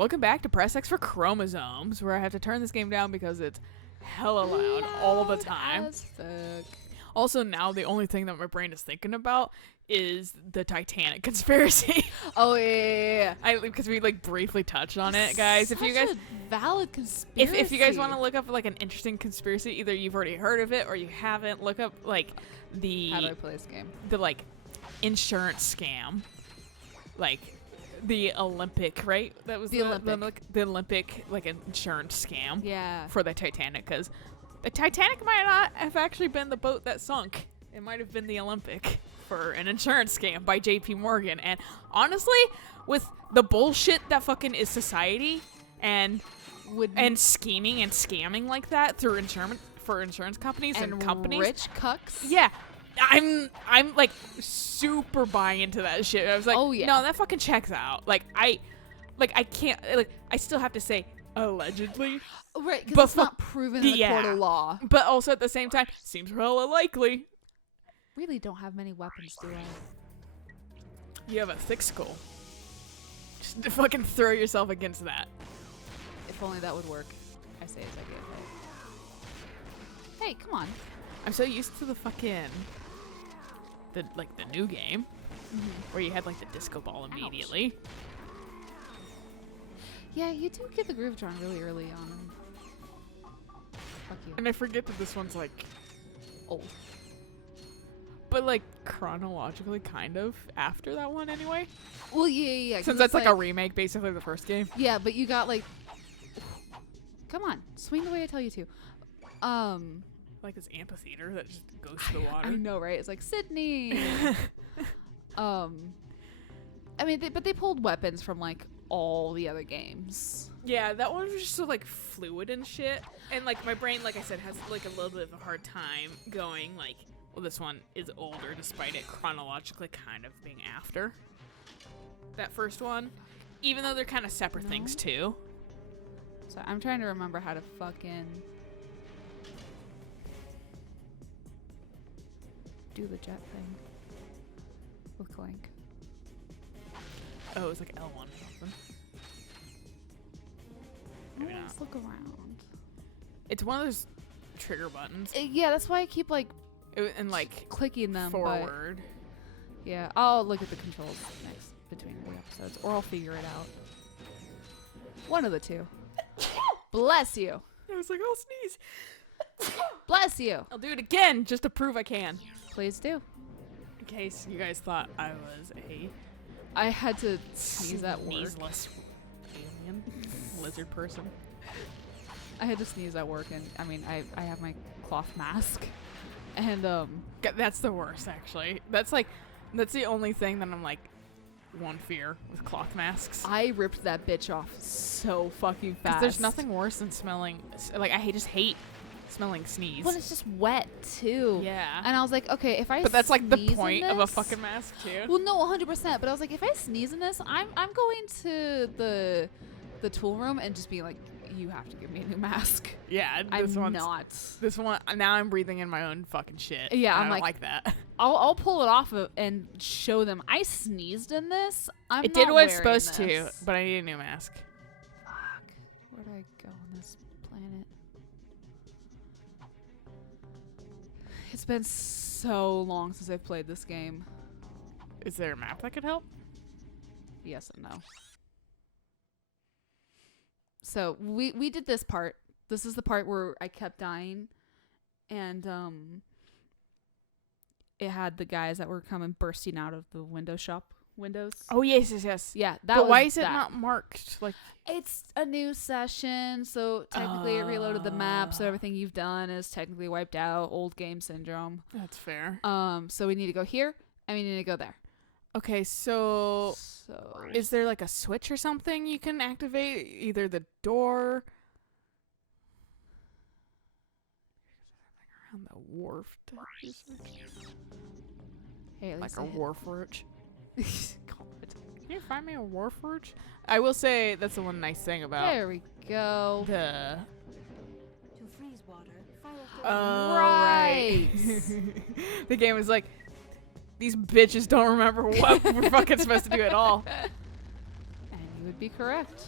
welcome back to Press X for Chromosomes, where I have to turn this game down because it's hella loud all the time. As fuck. Also, now the only thing that my brain is thinking about is the Titanic conspiracy. Oh yeah. Because we like briefly touched on it, guys. If you guys, Such a valid conspiracy. if you guys want to look up like an interesting conspiracy, either you've already heard of it or you haven't, look up like the How do I play this game? the like insurance scam, like the Olympic, right? That was The Olympic. the Olympic like insurance scam Yeah. for the Titanic, because the Titanic might not have actually been the boat that sunk. It might have been the Olympic for an insurance scam by JP Morgan. And honestly, with the bullshit that fucking is society and scheming and scamming like that through insurance companies and companies, rich cucks. yeah, I'm like super buying into that shit. I was like, Oh, yeah. no, that fucking checks out. I can't, like, I still have to say allegedly, Right, But because it's fu- not proven in the court yeah. of law. but also at the same time seems hella likely. Really don't have many weapons, do I? You have a thick skull. Just to fucking throw yourself against that. If only that would work. I say as I get hit. Hey, come on. I'm so used to the fucking the new game where you had like the disco ball immediately. Yeah, you do get the groove drawn really early on. Fuck you. And I forget that this one's like Old. but like chronologically kind of after that one anyway. Well, yeah. 'cause Since that's it's like a remake basically of the first game. Yeah, but you got like. Come on, swing the way I tell you to. Like this amphitheater that just goes to the water. I know, right? It's like Sydney. I mean, but they pulled weapons from like all the other games. Yeah, that one was just so like fluid and shit. And like my brain, like I said, has like a little bit of a hard time going like, well, this one is older despite it chronologically kind of being after that first one. Even though they're kind of separate things too. So I'm trying to remember how to fucking do the jet thing with Clank. Oh, it was like L1 or something. Maybe not. Let's look around. It's one of those trigger buttons. Yeah, that's why I keep like And like clicking them. forward. But yeah, I'll look at the controls next between the episodes, or I'll figure it out. One of the two. Bless you. I was like, I'll sneeze. Bless you. I'll do it again just to prove I can. Please do. In case you guys thought I was a I had to sneeze at work. sneezeless alien lizard person. I had to sneeze at work, and I mean, I have my cloth mask, and That's the worst, actually. That's the only thing that I'm like one fear with cloth masks. I ripped that bitch off so fucking fast. 'Cause there's nothing worse than smelling. Like I just hate smelling sneeze. But it's just wet too. Yeah. And I was like, okay, if I But that's like the sneeze in point of a this- fucking mask too. Well, no, 100%. But I was like, if I sneeze in this, I'm going to the tool room and just be like, you have to give me a new mask. Yeah, I'm not. This one now I'm breathing in my own fucking shit. Yeah, I I'm don't like- that. I'll pull it off and show them I sneezed in this. It did what it's supposed to, but I need a new mask. Fuck. Where do I go on this planet? It's been so long since I've played this game. Is there a map that could help? Yes and no. So we did this part. This is the part where I kept dying, and it had the guys that were coming bursting out of the windows. Oh yes. Yeah, that But was why is it that. not marked? Like It's a new session, so technically it reloaded the map, so everything you've done is technically wiped out. Old game syndrome. that's fair. So we need to go here, and we need to go there. Okay, so So is there like a switch or something you can activate? Either the door around the wharf. hey, at Like least a I hit- wharf roach. Can you find me a wharf roach? I will say that's the one nice thing about There we go. the To freeze water, fire Oh, Right. The game is like, these bitches don't remember what we're fucking supposed to do at all. And you would be correct.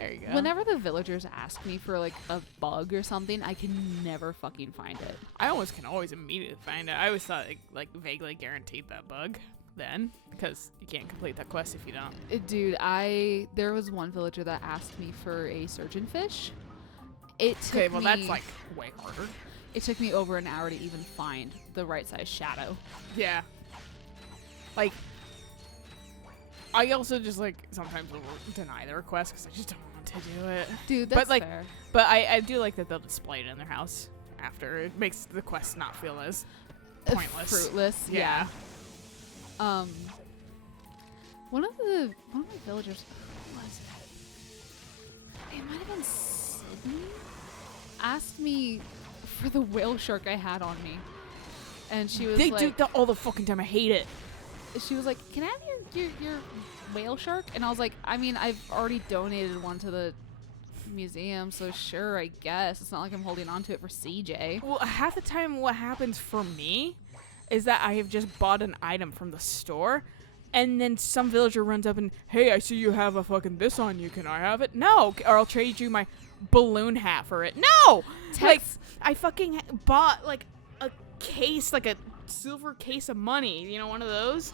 There you go. Whenever the villagers ask me for like a bug or something, I can never fucking find it. I can always immediately find it. I always thought it, like vaguely guaranteed that bug then, because you can't complete that quest if you don't. Dude, there was one villager that asked me for a surgeonfish. It took Okay, well me, that's like way harder. It took me over an hour to even find the right size shadow. Yeah. Like, I also just like sometimes will deny the request because I just don't want to do it. Dude, that's But like, fair. but I do like that they'll display it in their house after. It makes the quest not feel as pointless. Fruitless. Yeah. One of my villagers, who was it? It might have been Sydney, asked me for the whale shark I had on me, and she was They like, do that all the fucking time. I hate it. she was like, "Can I have your whale shark?" And I was like, "I mean, I've already donated one to the museum, so sure, I guess. It's not like I'm holding on to it for CJ." Well, half the time what happens for me is that I have just bought an item from the store, and then some villager runs up and, hey, I see you have a fucking this on you. Can I have it? No. Or I'll trade you my balloon hat for it. No. Like, I fucking bought like a case, like a silver case of money. You know, one of those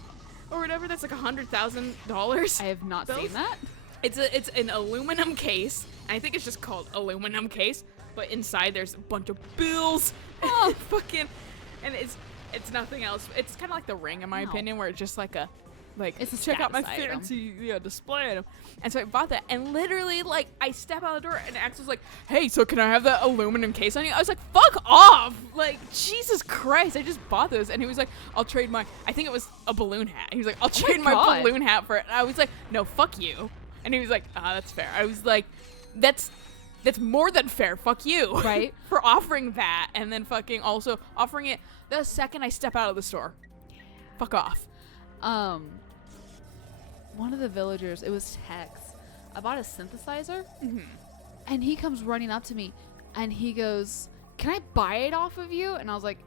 or whatever. That's like $100,000. I have not seen that. It's an aluminum case. I think it's just called aluminum case, but inside there's a bunch of bills. Oh, fucking, and it's nothing else. It's kind of like the ring, in my opinion, where it's just like it's a check out my status item. fancy display item. And so I bought that, and literally, like, I step out the door, and Axel's like, hey, so can I have that aluminum case on you? I was like, fuck off! Like, Jesus Christ, I just bought this. And he was like, I'll trade I think it was a balloon hat. He was like, I'll trade my God. balloon hat for it. And I was like, no, fuck you. And he was like, that's fair. I was like, that's more than fair. Fuck you. Right. For offering that, and then fucking also offering it the second I step out of the store. Fuck off. One of the villagers, it was Tex. I bought a synthesizer, and he comes running up to me, and he goes, "Can I buy it off of you?" And I was like,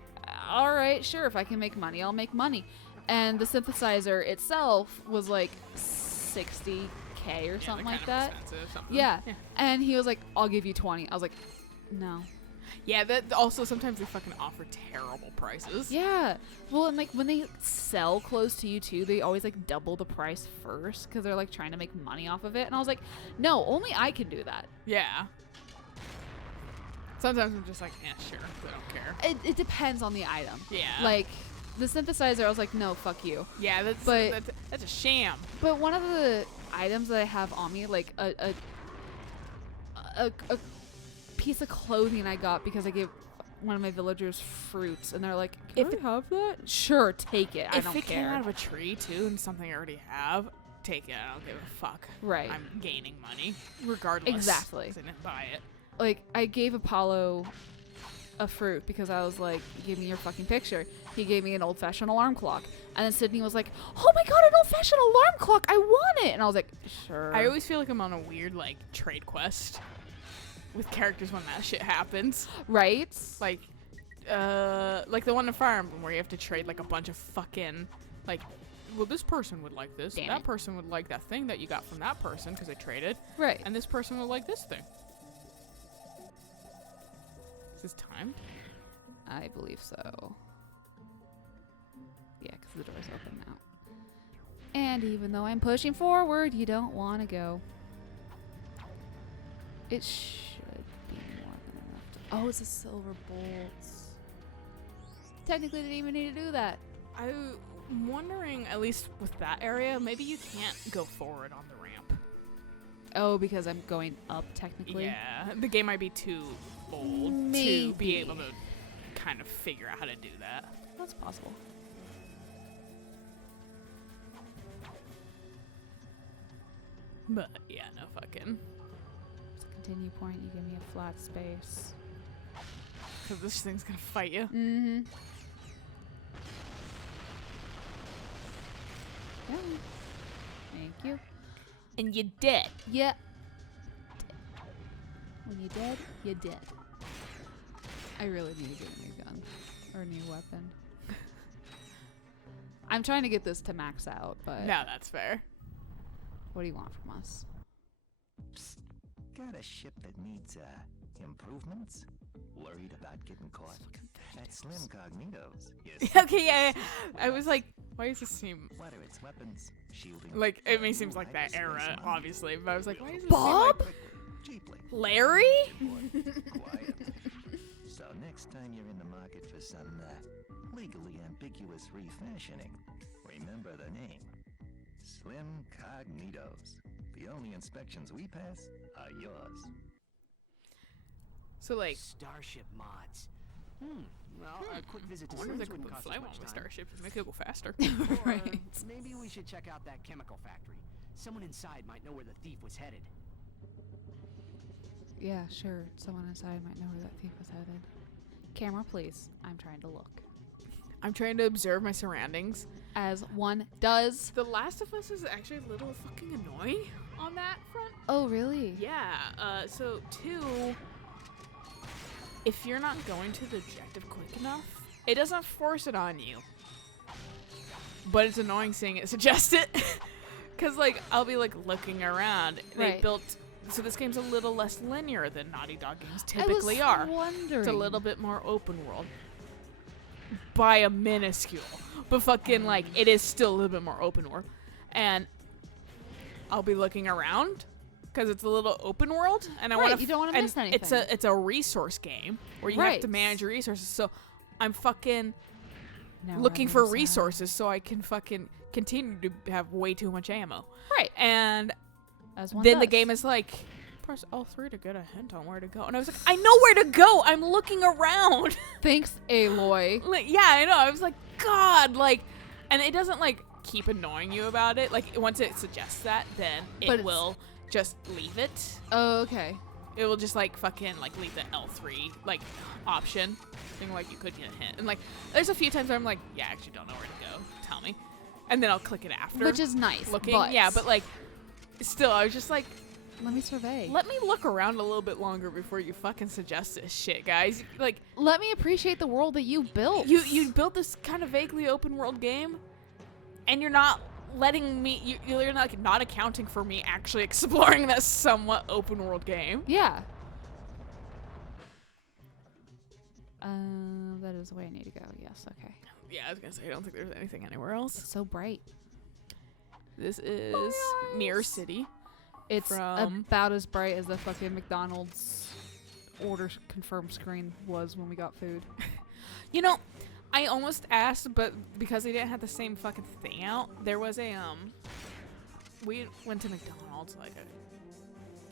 "All right, sure. If I can make money, I'll make money." And the synthesizer itself was like $60K or something like that. Yeah. And he was like, "I'll give you 20." I was like, "No." Yeah, that also sometimes they fucking offer terrible prices. Yeah. Well, and like when they sell clothes to you too, they always like double the price first because they're like trying to make money off of it. And I was like, no, only I can do that. Yeah. Sometimes I'm just like, yeah, sure, I don't care. It depends on the item. Yeah. Like the synthesizer, I was like, no, fuck you. Yeah, that's a sham. But one of the items that I have on me, like a piece of clothing I got because I gave one of my villagers fruits, and they're like, "Can I have that?" Sure, take it. I don't care. If it came out of a tree too, and something I already have, take it. I don't give a fuck. Right. I'm gaining money, regardless. Exactly. 'Cause I didn't buy it. Like I gave Apollo a fruit because I was like, "Give me your fucking picture." He gave me an old-fashioned alarm clock, and then Sydney was like, "Oh my god, an old-fashioned alarm clock! I want it!" And I was like, "Sure." I always feel like I'm on a weird like trade quest with characters when that shit happens. Right? Like the one in Fire Emblem where you have to trade like a bunch of fucking like, well, this person would like this, Damn that it. person would like that thing that you got from that person because they traded, Right. and this person would like this thing. Is this timed? I believe so. Yeah, because the door's open now. And even though I'm pushing forward, you don't want to go. It should be more than enough to... Oh, it's a silver bolt. Technically, didn't even need to do that. I'm wondering, at least with that area, maybe you can't go forward on the ramp. Oh, because I'm going up, technically? Yeah, the game might be too old to be able to kind of figure out how to do that. That's possible. But yeah, no fucking. It's a continue point. You give me a flat space. Because this thing's gonna fight you. Mm-hmm. Yeah. Thank you. And you're dead. Yeah. When you're dead, you're dead. I really need to get a new gun. Or a new weapon. I'm trying to get this to max out, but... No, that's fair. What do you want from us? got a ship that needs, improvements? Worried about getting caught? At Slim Cognitos. Yes. Okay, yeah. I was like, why does this seem Whether it's weapons, shielding. like it may or seems new like that era, hyperspace obviously, but I was like, why does it Bob? Quickly, cheaply. seem like Larry? Quietly. So next time you're in the market for some legally ambiguous refashioning, remember the name. Slim Cognitos. The only inspections we pass are yours. So like, Starship mods. Well, a quick visit to I wonder if they Slim's could wouldn't put cost us fly one much with time. Starship to make it go faster. Or Right. maybe we should check out that chemical factory. Someone inside might know where the thief was headed. Yeah, sure. Someone inside might know where that thief was headed. Camera, please. I'm trying to look. I'm trying to observe my surroundings. As one does. The Last of Us is actually a little fucking annoying on that front. Oh, really? Yeah, so two, if you're not going to the objective quick enough, it doesn't force it on you. But it's annoying seeing it suggest it. Cause like, I'll be like looking around. They Right. built, so this game's a little less linear than Naughty Dog games I was typically are. wondering. It's a little bit more open world. By a minuscule. But fucking like, it is still a little bit more open world. And I'll be looking around because it's a little open world, and I Right, want you don't wanna miss anything. It's a resource game where you have to Right. manage your resources. So I'm fucking Now looking I for understand. resources so I can fucking continue to have way too much ammo. Right. And As one then the does. game is like, press L3 to get a hint on where to go. And I was like, I know where to go. I'm looking around. Thanks, Aloy. Like, yeah, I know. I was like, God, like, and it doesn't like keep annoying you about it. Like, once it suggests that, then But it it's- will just leave it. Oh, okay. It will just like fucking like leave the L3 like option thing, like you could get a hint. And like, there's a few times where I'm like, yeah, I actually don't know where to go. Tell me, and then I'll click it after. Which is nice. looking, but yeah, but like, still, I was just like, let me survey. let me look around a little bit longer before you fucking suggest this shit, guys. Like, Let me appreciate the world that you built. you built this kind of vaguely open world game, and you're not letting me. You're not accounting for me actually exploring that somewhat open world game. Yeah. That is the way I need to go. Yes. Okay. Yeah, I was gonna say I don't think there's anything anywhere else. It's so bright. This is near city. It's From- about as bright as the fucking McDonald's order confirmed screen was when we got food. You know, I almost asked, but because they didn't have the same fucking thing out, there was a we went to McDonald's like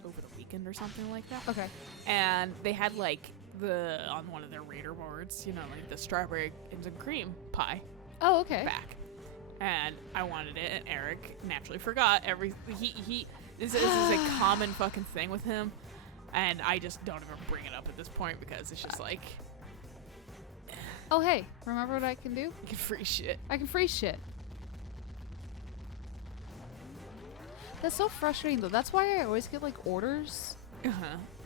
over the weekend or something like that, Okay. and they had like on one of their Raider boards, you know, like the strawberry and cream pie Oh, okay. back, and I wanted it, and Eric naturally forgot he this is a common fucking thing with him, and I just don't even bring it up at this point because it's just like Oh, hey. Remember what I can do? you can free shit. I can freeze shit. That's so frustrating, though. That's why I always get, like, orders.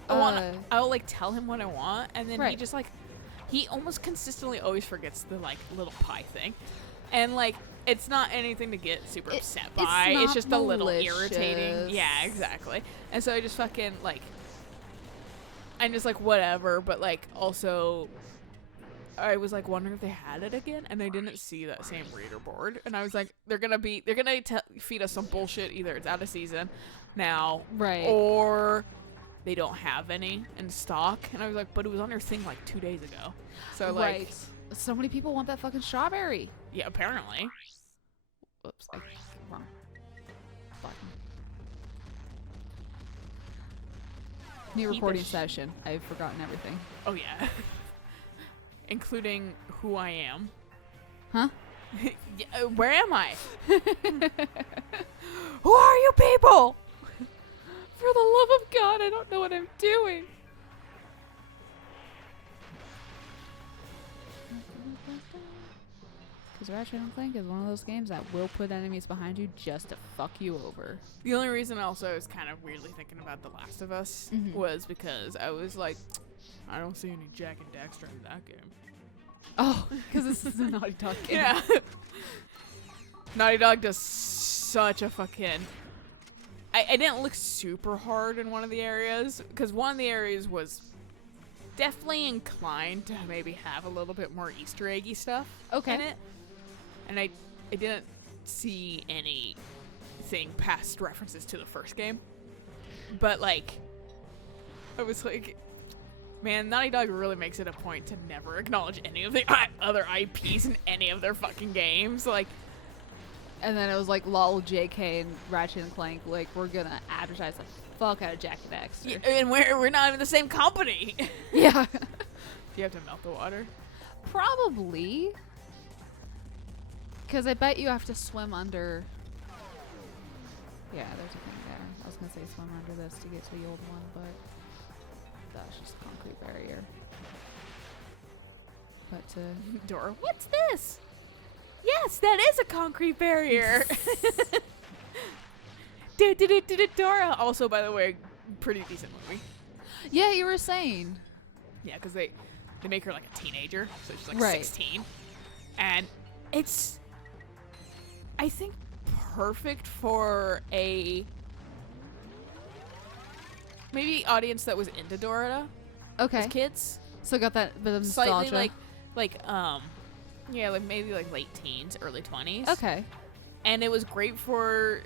I'll like tell him what I want, and then he Right. just like he almost consistently always forgets the like little pie thing, and like it's not anything to get super upset it's by. It's not just a little irritating. malicious. Yeah, exactly. And so I just fucking like I'm just like whatever, but like also I was like wondering if they had it again, and I didn't see that same reader board, and I was like they're gonna feed us some bullshit. Either it's out of season now, Right. or they don't have any in stock. And I was like, but it was on their thing like 2 days ago. So like, Right. So many people want that fucking strawberry. yeah, apparently. Whoops. Wrong button. New Keep recording it session. I've forgotten everything. Oh yeah. Including who I am. Huh? Yeah, where am I? Who are you people? For the love of God, I don't know what I'm doing. Because Ratchet and Clank is one of those games that will put enemies behind you just to fuck you over. The only reason also I was kind of weirdly thinking about The Last of Us Mhm. was because I was like, I don't see any Jack and Daxter in that game. Oh, because this is a Naughty Dog game. Yeah. Naughty Dog does such a fucking I didn't look super hard in one of the areas, because one of the areas was definitely inclined to maybe have a little bit more Easter eggy stuff Okay. in it. And I didn't see anything past references to the first game. But, like, I was like, man, Naughty Dog really makes it a point to never acknowledge any of the other IPs in any of their fucking games. Like, And then it was like, lol, JK and Ratchet and Clank, like, we're gonna advertise the fuck out of Jack and Daxter. yeah, and we're not even the same company. Yeah. Do you have to melt the water? Probably. Because I bet you have to swim under. Yeah, there's a thing there. I was gonna say swim under this to get to the old one, but that's just a concrete barrier. But Dora, what's this? Yes, that is a concrete barrier. Dora. Also, by the way, pretty decent movie. yeah, you were saying. Yeah, because they make her like a teenager, so she's like Right. 16, and it's, I think, perfect for a maybe audience that was into Dora Okay. as kids. So got that bit of Slightly nostalgia. yeah, like maybe like late teens, early 20s. Okay. And it was great for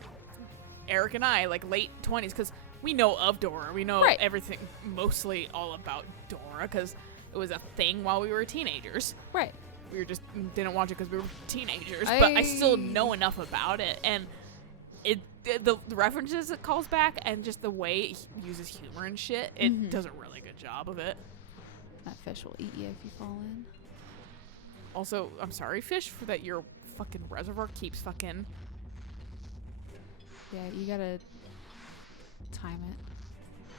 Eric and I, like late 20s, because we know of Dora. We know Right. everything, mostly all about Dora, because it was a thing while we were teenagers. Right. We were just didn't watch it because we were teenagers, but I still I- know enough about it, and the references it calls back, and just the way it uses humor and shit, it Mhm. does a really good job of it. That fish will eat you if you fall in. Also, I'm sorry, fish, for that your fucking reservoir keeps fucking. Yeah, you gotta time it.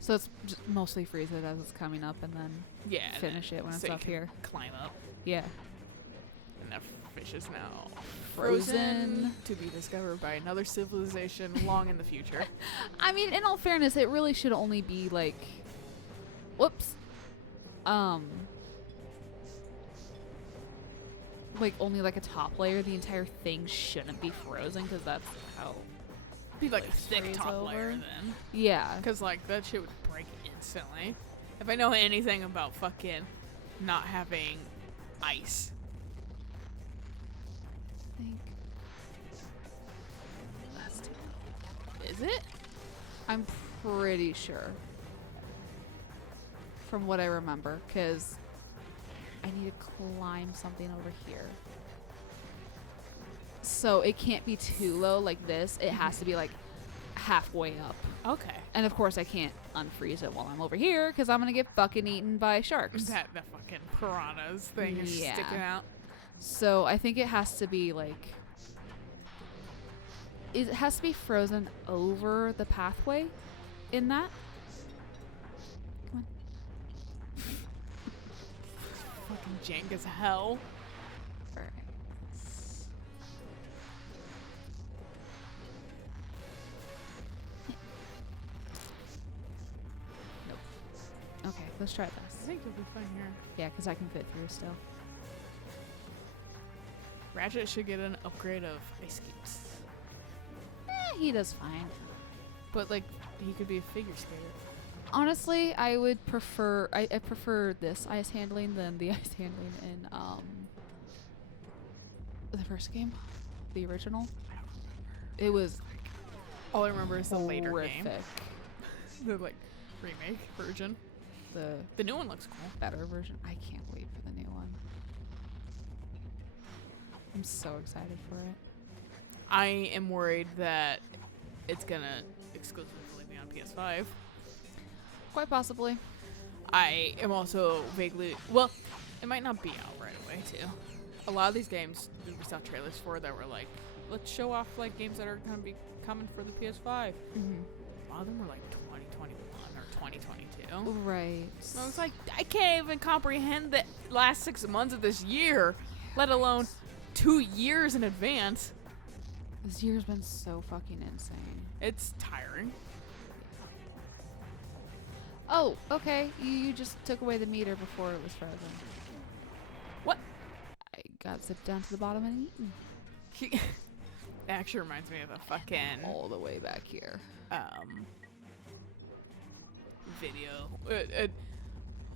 So it's just mostly freeze it as it's coming up and then Yeah. and finish it when so it's you up can here. Climb up. Yeah. And that fish is now Frozen. to be discovered by another civilization long in the future. I mean, in all fairness, it really should only be like, whoops, like only like a top layer. The entire thing shouldn't be frozen because that's how. Be like a Like, thick freeze top layer over. then. Yeah. Because, like, that shit would break instantly. If I know anything about fucking not having ice. I think that's too. Is it? I'm pretty sure. From what I remember, because I need to climb something over here. So it can't be too low like this. It has to be like halfway up. Okay. And of course I can't unfreeze it while I'm over here because I'm going to get fucking eaten by sharks. That fucking piranhas thing is Yeah. sticking out. So I think it has to be like... It has to be frozen over the pathway in that. Come on. Fucking jank as hell. Alright. Nope. Okay, let's try I this. think you'll be fine here. Yeah, because I can fit through still. Ratchet should get an upgrade of ice skates. He does fine. But, like, he could be a figure skater. Honestly, I would prefer... I prefer this ice handling than the ice handling in the first game. The original. It was All I remember is the later game. horrific. The, like, remake version. The The new one looks cool. better version. I can't wait for the new one. I'm so excited for it. I am worried that it's gonna exclusively be on PS5. Quite possibly. I am also vaguely... Well, it might not be out right away, too. A lot of these games we saw trailers for that were like, let's show off like games that are gonna be coming for the PS5. Mm-hmm. A lot of them were like 2021 or 2022. Right. So I was like, I can't even comprehend the last 6 months of this year, let alone 2 years in advance. This year's been so fucking insane. It's tiring. Oh, okay. You just took away the meter before it was frozen. What? I got zipped down to the bottom and eaten. actually reminds me of a fucking All the way back here. video,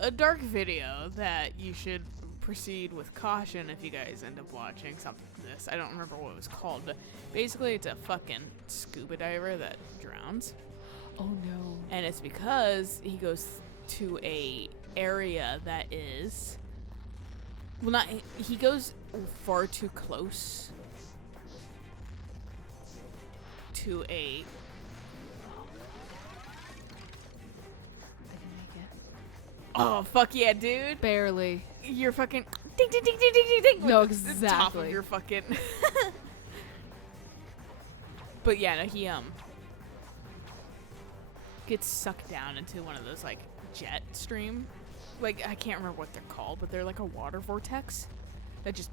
a dark video that you should proceed with caution if you guys end up watching something like this. I don't remember what it was called, but basically it's a fucking scuba diver that drowns. Oh no. And it's because he goes to a area that is, well, not, he goes far too close to a, I can make it. oh fuck yeah, dude, Barely. you're fucking ding ding ding ding ding ding ding No, with the top of exactly. your fucking but yeah, no, he gets sucked down into one of those like jet stream, like I can't remember what they're called, but they're like a water vortex that just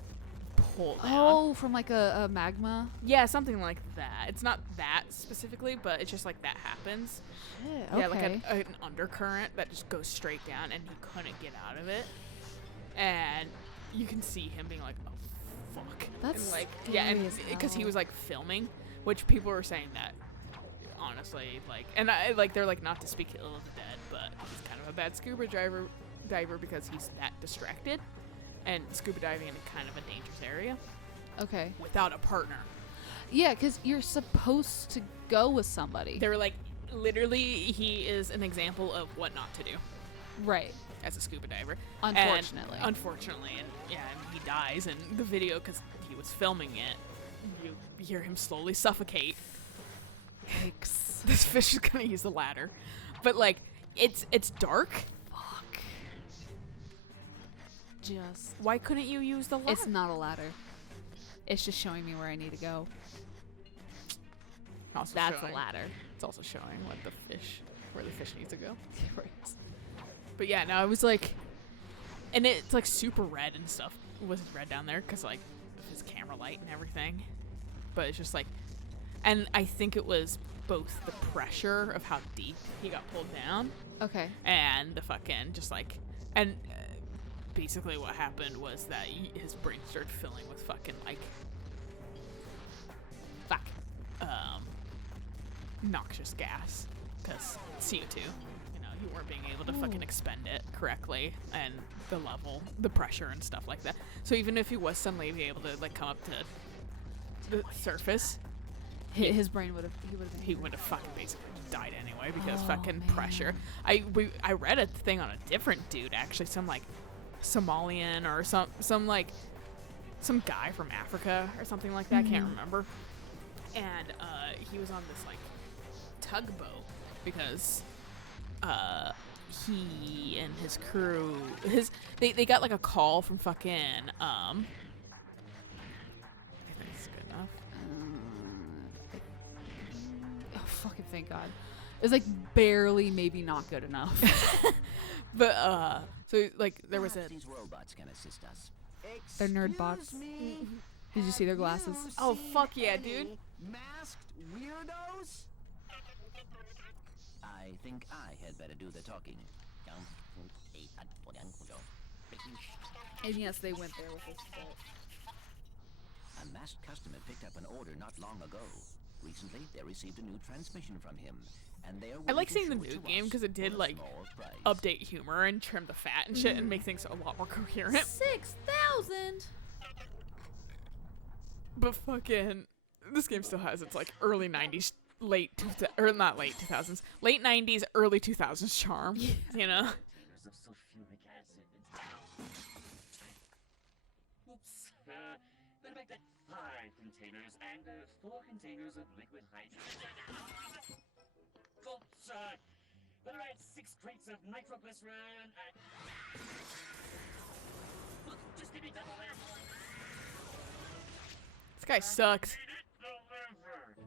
pull down. Oh, from like a magma. Yeah, something like that. It's not that specifically, but it's just like that happens. Shit, Yeah, like okay. an undercurrent that just goes straight down, and he couldn't get out of it. And you can see him being like, "Oh, fuck!" That's and like, yeah, and scary as because he hell. was like filming, which people were saying that, honestly, like, and I like they're like not to speak ill of the dead, but he's kind of a bad scuba diver because he's that distracted, and scuba diving in kind of a dangerous area Okay. without a partner. Yeah, because you're supposed to go with somebody. They were like, literally, he is an example of what not to do Right. as a scuba diver. Unfortunately. And yeah, and he dies in the video because he was filming it. You hear him slowly suffocate. Yikes. This fish is gonna use the ladder, but like, it's dark. Fuck. Just. Why couldn't you use the ladder? It's not a ladder. It's just showing me where I need to go. Also That's showing- a ladder. It's also showing where the fish needs to go. Right. But yeah, no, I was like, and it's like super red and stuff. It was red down there because like of his camera light and everything. But it's just like, and I think it was both the pressure of how deep he got pulled down Okay. and the fucking just like, and basically what happened was that his brain started filling with fucking like, noxious gas because CO2. You weren't being able to fucking expend it correctly, and the pressure and stuff like that. So even if he was suddenly able to like come up to the surface, His brain would have. he would have fucking basically died anyway because Oh, fucking man. pressure. I read a thing on a different dude actually, some like Somalian or some guy from Africa or something like that. I can't remember. And he was on this like tugboat because he and his crew they got like a call from fucking I think it's good enough. Oh, fucking thank God. It was like barely, maybe not good enough. But so like there was a These robots can assist us. They're nerd bots. Did you see their glasses? Oh, fuck yeah, dude. Masked weirdos? I think I had better do the talking. And yes, they went there with this. A masked customer picked up an order not long ago. Recently, they received a new transmission from him, and they are I like willing seeing to the show new it to game us because it did for a like small price. update humor and trim the fat and shit and make things a lot more coherent. 6,000. But fucking this game still has its like early 90s, or not late 2000s, late 90s, early 2000s charm. You know. Of sulfuric acid. Oops. Better make that 5 containers and 4 containers of liquid hydrogen. Oops. Better add 6 crates of nitroglycerin and... Look, just give me double that. This guy sucks. Need it delivered.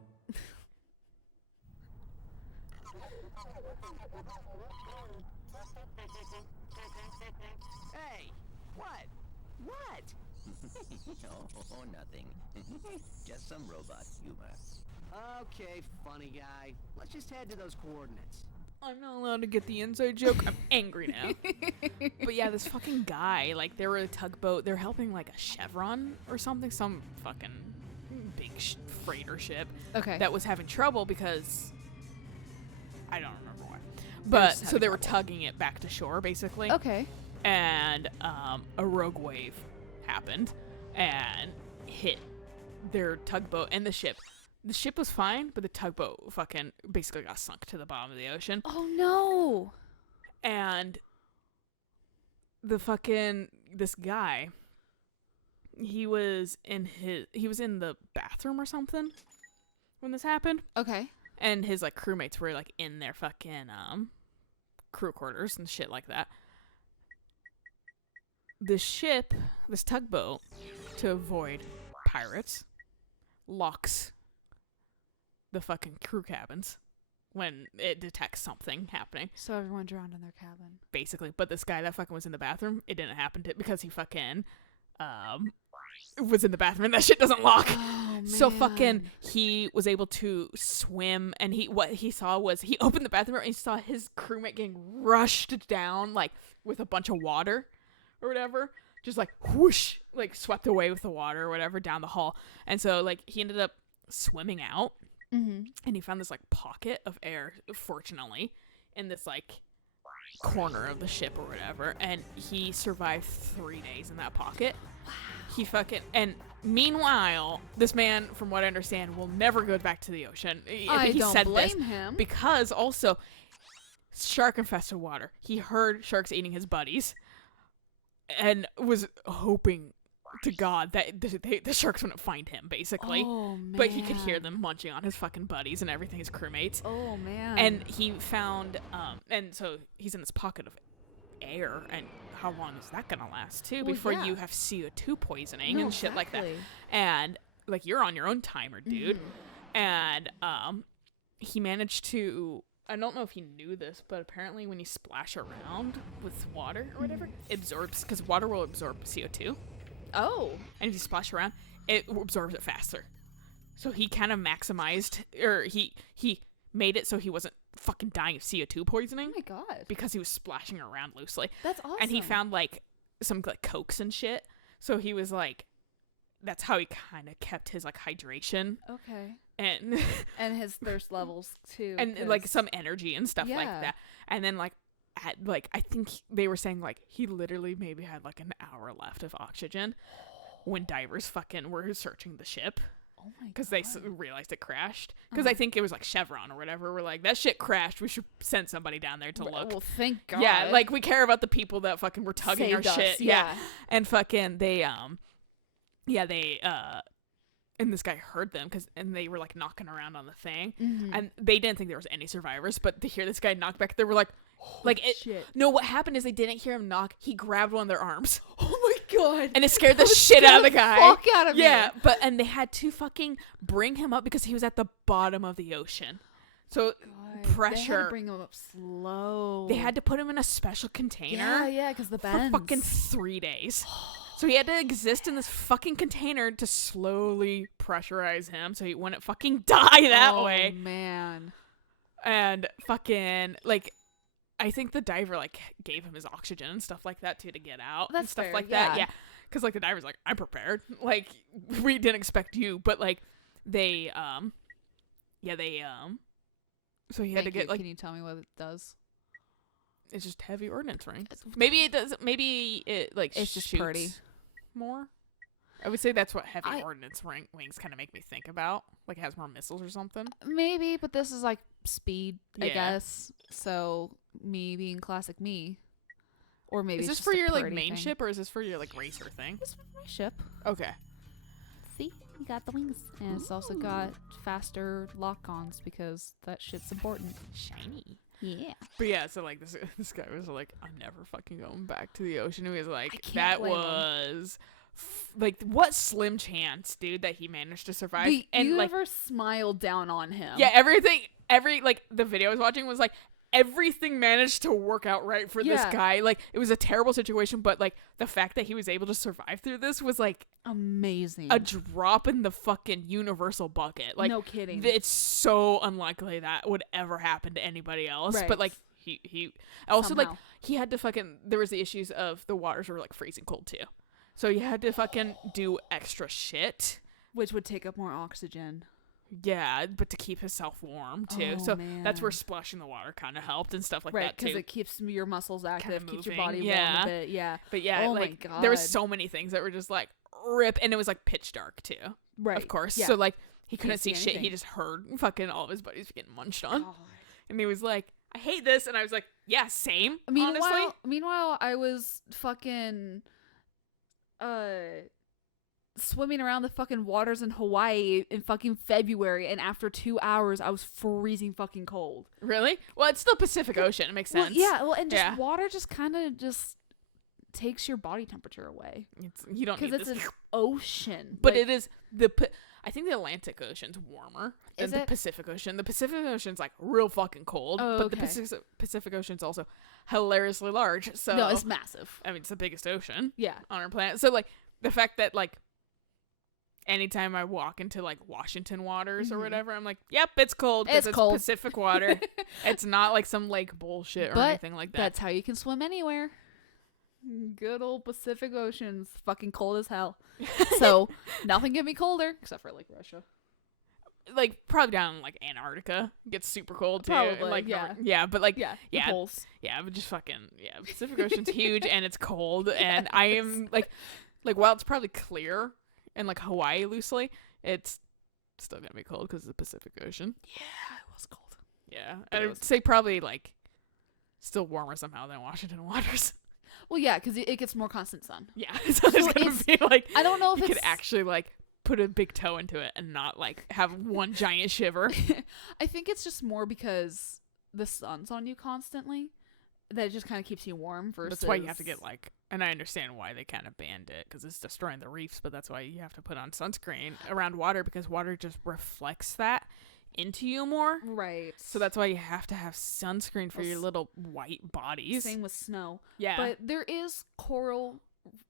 Hey, what? What? Oh, nothing. Just some robot humor. Okay, funny guy. Let's just head to those coordinates. I'm not allowed to get the inside joke. I'm angry now. But yeah, this fucking guy, like, they were a tugboat. They're helping, like, a Chevron or something. Some fucking big freighter ship Okay. that was having trouble because I don't remember why. But just so having they were trouble. tugging it back to shore basically. Okay. And a rogue wave happened and hit their tugboat and the ship. The ship was fine, but the tugboat fucking basically got sunk to the bottom of the ocean. Oh no. And this guy, he was in the bathroom or something when this happened. Okay. And his like crewmates were like in their fucking crew quarters and shit like that. This tugboat, to avoid pirates, locks the fucking crew cabins when it detects something happening, So everyone drowned in their cabin. basically. But this guy that fucking was in the bathroom, it didn't happen to because he fucking was in the bathroom and that shit doesn't lock. Oh man. So fucking he was able to swim, and what he saw was he opened the bathroom door and he saw his crewmate getting rushed down like with a bunch of water or whatever, just like whoosh, like swept away with the water or whatever down the hall. And so like he ended up swimming out, Mm-hmm. and he found this like pocket of air, fortunately, in this like corner of the ship or whatever, and he survived 3 days in that pocket. He fucking, and meanwhile, this man, from what I understand, will never go back to the ocean. I He don't said blame this him. because also shark infested water. He heard sharks eating his buddies, and was hoping to God that the sharks wouldn't find him, basically. Oh man. But he could hear them munching on his fucking buddies and everything, his crewmates. Oh man. And he found, and so he's in this pocket of air, and how long is that gonna last too Well, before yeah. you have CO2 poisoning No, and shit like that? exactly. And like you're on your own timer, dude. Mhm. And he managed to. I don't know if he knew this, but apparently when you splash around with water or whatever, it absorbs, because water will absorb CO2. Oh. And if you splash around, it absorbs it faster. So he kind of maximized, or he made it so he wasn't fucking dying of CO2 poisoning Oh my god. because he was splashing around loosely. That's awesome. And he found like some like cokes and shit. So he was like, that's how he kind of kept his like hydration Okay. and And his thirst levels too. and 'cause- like some energy and stuff like Yeah. that. And then like I think they were saying like he literally maybe had like an hour left of oxygen when divers fucking were searching the ship Oh my because they realized it crashed. Because I think it was like Chevron or whatever. We're like, that shit crashed. We should send somebody down there to look. Well, thank God. Yeah, like we care about the people that fucking were tugging Saved our us, shit. yeah. And fucking they and this guy heard them and they were like knocking around on the thing, Mhm. and they didn't think there was any survivors, but to hear this guy knock back, they were like shit. no, what happened is they didn't hear him knock. He grabbed one of their arms. Oh my God. And it scared the shit out of the guy. Fuck out of me. Yeah, and they had to fucking bring him up because he was at the bottom of the ocean. So God. pressure. They had to bring him up slow. they had to put him in a special container. Yeah, because the for bends. fucking 3 days. So he had to exist in this fucking container to slowly pressurize him so he wouldn't fucking die that way. Man. And fucking like I think the diver like gave him his oxygen and stuff like that too to get out and That's stuff fair, like that. yeah. Yeah. Cuz like the diver's like, I'm prepared. Like we didn't expect you, but like they so he had to Thank get you. like Can you tell me what it does? it's just heavy ordnance ring. Maybe it does. Maybe it like It's just shoots pretty. more. I would say that's what heavy I- ordnance wings kind of make me think about. Like it has more missiles or something. Maybe, but this is like speed, I Yeah. guess. So me being classic me, or maybe Is it's this just for a your like pretty main thing. ship or is this for your like racer thing? It's for my ship. Okay. See, you got the wings, and it's also got faster lock-ons because that shit's important. Shiny. Yeah. But yeah, so like this guy was like, I'm never fucking going back to the ocean. He was like, can't that blame him. was like what slim chance, dude, that he managed to survive. The and like universe smiled down on him. yeah, every like the video I was watching was like everything managed to work out right for this Yeah. guy. Like it was a terrible situation, but like the fact that he was able to survive through this was like Amazing. a drop in the fucking universal bucket. Like no kidding. it's so unlikely that would ever happen to anybody else. Right. But like he also like Somehow. he had to fucking there was the issues of the waters were like freezing cold too. So you had to fucking do extra shit Which would take up more oxygen. Yeah, but to keep himself warm too. Oh, So man. that's where splashing the water kind of helped and stuff like Right, that too. because it keeps your muscles active, keeps your moving, body yeah. warm a bit. Yeah. But yeah, Oh my like there was God. so many things that were just like rip, and it was like pitch dark too. Right. Of course. Yeah. So like he couldn't Can't see see shit. He anything. just heard fucking all of his buddies getting munched on, God. and he was like, "I hate this," and I was like, "Yeah, same." Honestly, Meanwhile, I was fucking swimming around the fucking waters in Hawaii in fucking February, and after 2 hours, I was freezing fucking cold. really? Well, it's still Pacific Ocean. It makes sense. And just Yeah. water just kind of just takes your body temperature away You don't need because this. it's an ocean. But Like, it is I think the Atlantic Ocean's warmer than Is the it? Pacific Ocean. The Pacific Ocean's like real fucking cold, Oh, but the okay. Pacific Ocean's also hilariously large. So no, it's massive. I mean, it's the biggest ocean Yeah. on our planet. So like the fact that like anytime I walk into like Washington waters or Mhm. whatever, I'm like, yep, it's cold because It's it's cold. Pacific water. It's not like some lake bullshit or But anything like that. That's how you can swim anywhere. Good old Pacific Ocean's fucking cold as hell. So nothing can be colder except for like Russia. Like probably down in like Antarctica gets super cold too. Probably, like yeah. yeah, but like Yeah. yeah, The poles. yeah, but just fucking yeah. Pacific Ocean's huge and it's cold, and I am like while it's probably clear and like Hawaii loosely, it's still gonna be cold because of the Pacific Ocean. Yeah, it was cold. Yeah, But it I was- would say probably like still warmer somehow than Washington waters. Well, yeah, because it gets more constant sun. Yeah, so there's So gonna it's- be like I don't know if you it's could actually like put a big toe into it and not like have one giant shiver. I think it's just more because the sun's on you constantly that it just kind of keeps you warm versus. That's why you have to get like, and I understand why they kind of banned it because it's destroying the reefs, but that's why you have to put on sunscreen around water because water just reflects that into you more. Right. So that's why you have to have sunscreen for Well, your little white bodies. Same with snow. Yeah. But there is coral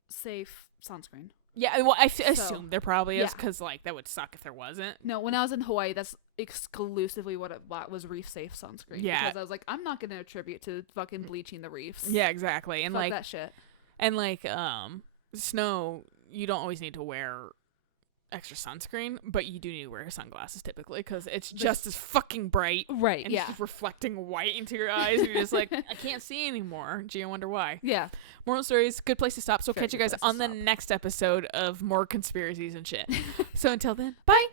safe sunscreen. Yeah, well, I So, assume there probably is yeah. because like that would suck if there wasn't. No, when I was in Hawaii, that's exclusively what it was reef safe sunscreen. Yeah. Because I was like, I'm not going to attribute to fucking bleaching the reefs. Yeah, exactly. And Fuck like that shit. and like snow, you don't always need to wear extra sunscreen, but you do need to wear sunglasses typically because it's just as fucking bright. Right, And yeah. it's just reflecting white into your eyes, and you're just like, I can't see anymore. Gee, I wonder why. Yeah. Moral stories, good place to stop. So Very catch you good guys place to on the stop. next episode of more conspiracies and shit. So until then, bye.